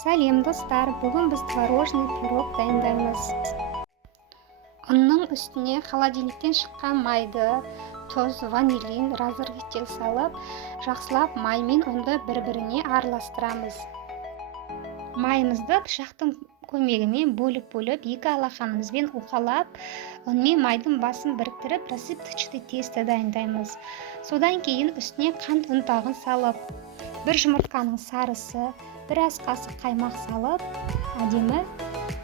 Сәлем достар, бүгін біз творожный пирог дайындаймыз. Ұнның үстіне холодильниктен шыққан майды, тұз, ванилин, разрыхитель салып, жақсылап маймен ұнды бір-біріне араластырамыз. Майымызды пышақтың көмегімен бөліп-бөліп, екі алақанымызбен уқалап, ұнмен майдың басын біріктіріп, рассыпчатый тесто дайындаймыз. Содан кейін үстіне қант ұнтағын салып, бір жұмыртқаның сарысы, бір ас қасық қаймақ салып, әдемі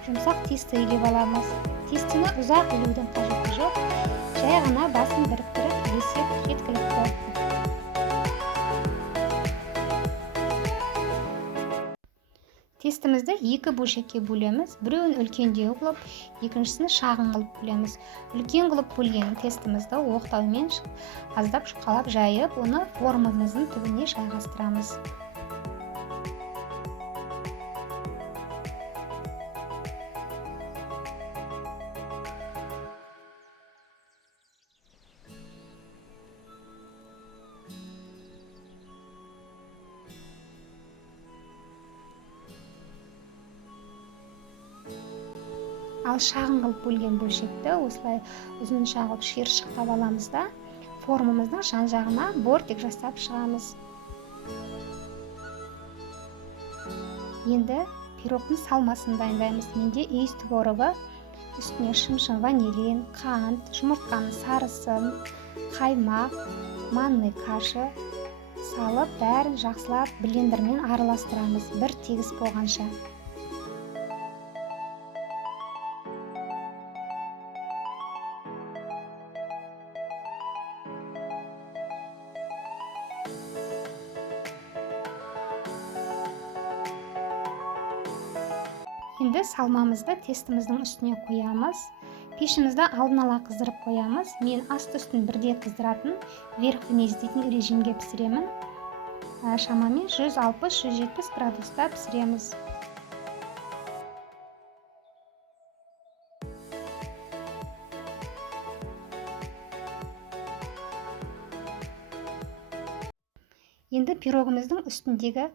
жұмсақ тесто илеп аламыз. Тестоны ұзақ илеудің қажеті жоқ, жай ғана басын біріктіріп илесек жеткілікті. Тестімізді екі бөлшекке бөлеміз. Біреуін үлкендеу қылып, екіншісін шағын қылып бөлеміз. Үлкен қылып бөлген тестімізді оқтаумен аздап жұқалап жайып, оны формамыздың түбіне жайғастырамыз. Ал шағын қылып бөлген бөлшекті осылай ұзынша қылып шиыршықтап аламыз да, формамыздың жан-жағына бортик жасап шығамыз. Енді пирогтың салмасын дайындаймыз. Менде иіс творогы, үстіне шым-шым ванилин, қант, жұмыртқаның сарысын, қаймақ, манный каша салып, бәрін жақсылап блендермен араластырамыз, бір тегіс болғанша. Енді салмамызды тестіміздің үстіне қоямыз. Пешімізді алдын ала қыздырып қоямыз. Мен асты-үстін бірдей қыздыратын, верх вниз дейтін режимге пісіремін. Шамамен 160-170 градуста пісіреміз. Енді пирогымыздың үстіндегі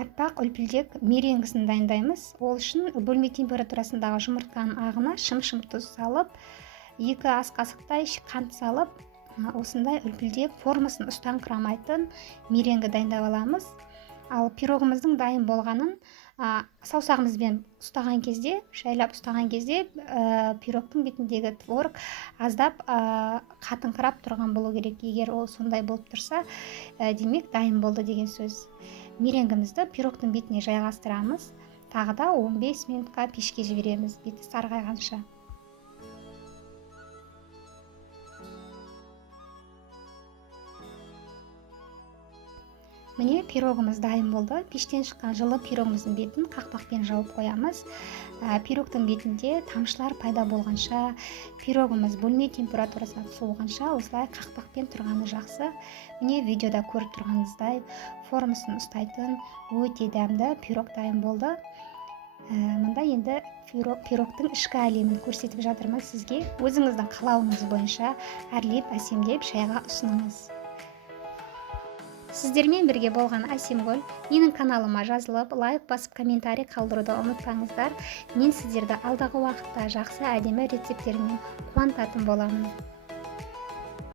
аппақ үлпілдек меренгісін дайындаймыз. Ол үшін бөлме температурасындағы жұмыртқаның ағына шым-шым тұз салып, 2 ас қасықтай қант салып, осындай үлпілдек формасын ұстаңқырамайтын меренгі дайындап аламыз. Ал пирогымыздың дайын болғанын саусағымызбен ұстаған кезде, шайлап ұстаған кезде, пирогтың бетіндегі творог аздап қатыңқырап тұрған болу керек. Егер ол сондай болып тұрса, демек дайын болды деген сөз. Меренгімізді пирогтың бетіне жайғастырамыз. Тағы да 15 минутқа пешке жібереміз, беті сарғайғанша. Міне пирогымыз дайын болды. Пештен шыққан жылы пирогымыздың бетін қақпақпен жауып қоямыз. Пирогтың бетінде тамшылар пайда болғанша, пирогымыз бөлме температурасына суығанша осылай қақпақпен тұрғаны жақсы. Міне видеода көріп тұрғаныңыздай формасын ұстайтын өте дәмді пирог дайын болды. Мұнда енді пирогтың ішкі әлемін көрсетіп жатырмын сізге. Өзіңіздің қалауыңыз бойынша әрлеп, әсемдеп шайға ұсыныңыз. Сіздермен бірге болған Әсемгүл. Менің каналыма жазылып, лайк басып, комментарий қалдыруды ұмытпаңыздар. Мен сіздерді алдағы уақытта жақсы әдемі рецептермен қуантатын боламын.